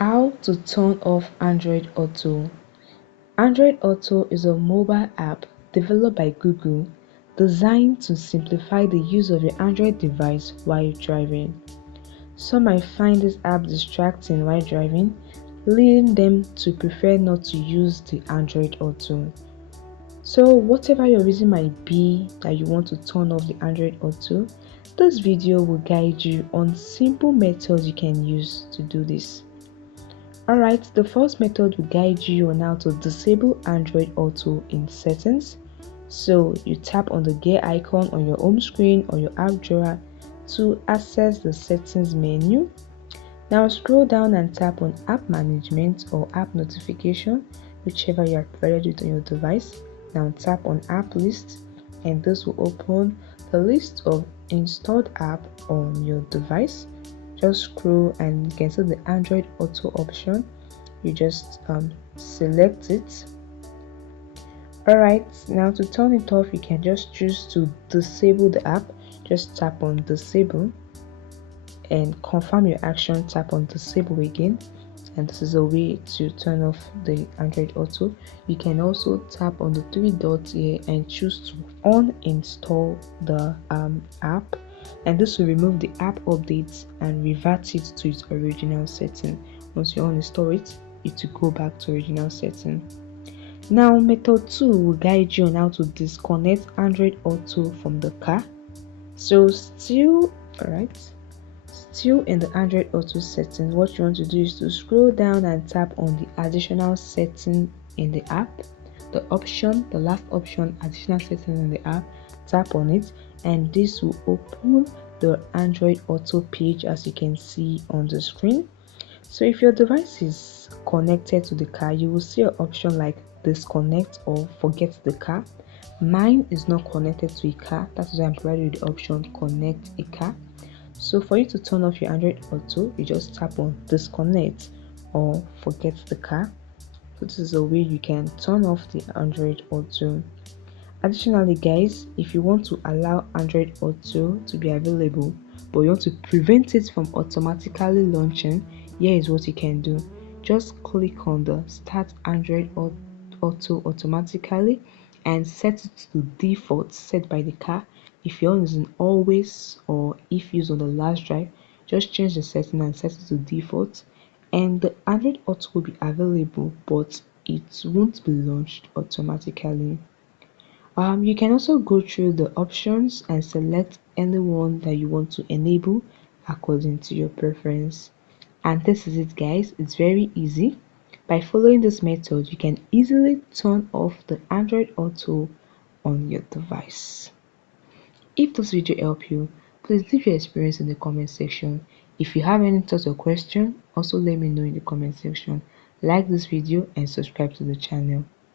How to turn off Android Auto. Android Auto is a mobile app developed by Google designed to simplify the use of your Android device while driving. Some might find this app distracting while driving, leading them to prefer not to use the Android Auto. So whatever your reason might be that you want to turn off the Android Auto, this video will guide you on simple methods you can use to do this. Alright, the first method will guide you on how to disable Android Auto in settings. So you tap on the gear icon on your home screen or your app drawer to access the settings menu. Now scroll down and tap on app management or app notification, whichever you are provided with on your device. Now tap on app list and this will open the list of installed app on your device. Just scroll and you can see the Android Auto option. You just select it. Alright, now to turn it off, you can just choose to disable the app. Just tap on disable and confirm your action. Tap on disable again, and this is a way to turn off the Android Auto. You can also tap on the three dots here and choose to uninstall the app, and this will remove the app updates and revert it to its original setting. Once you uninstall it, it will go back to original setting. Now method 2 will guide you on how to disconnect Android Auto from the car. So still in the Android Auto settings, what you want to do is to scroll down and tap on the additional setting in the app, the last option, additional setting in the app. Tap on it and this will open the Android Auto page as you can see on the screen. So if your device is connected to the car, you will see an option like disconnect or forget the car. Mine is not connected to a car, that's why I'm provided with the option connect a car. So for you to turn off your Android Auto, you just tap on disconnect or forget the car. So this is a way you can turn off the Android Auto. Additionally guys, if you want to allow Android Auto to be available but you want to prevent it from automatically launching, here is what you can do. Just click on the start Android Auto automatically and set it to default set by the car. If you're using always or if used on the last drive, just change the setting and set it to default and the Android Auto will be available but it won't be launched automatically. You can also go through the options and select any one that you want to enable according to your preference. And this is it guys, it's very easy. By following this method, you can easily turn off the Android Auto on your device. If this video helped you, please leave your experience in the comment section. If you have any thoughts or question, also let me know in the comment section. Like this video and subscribe to the channel.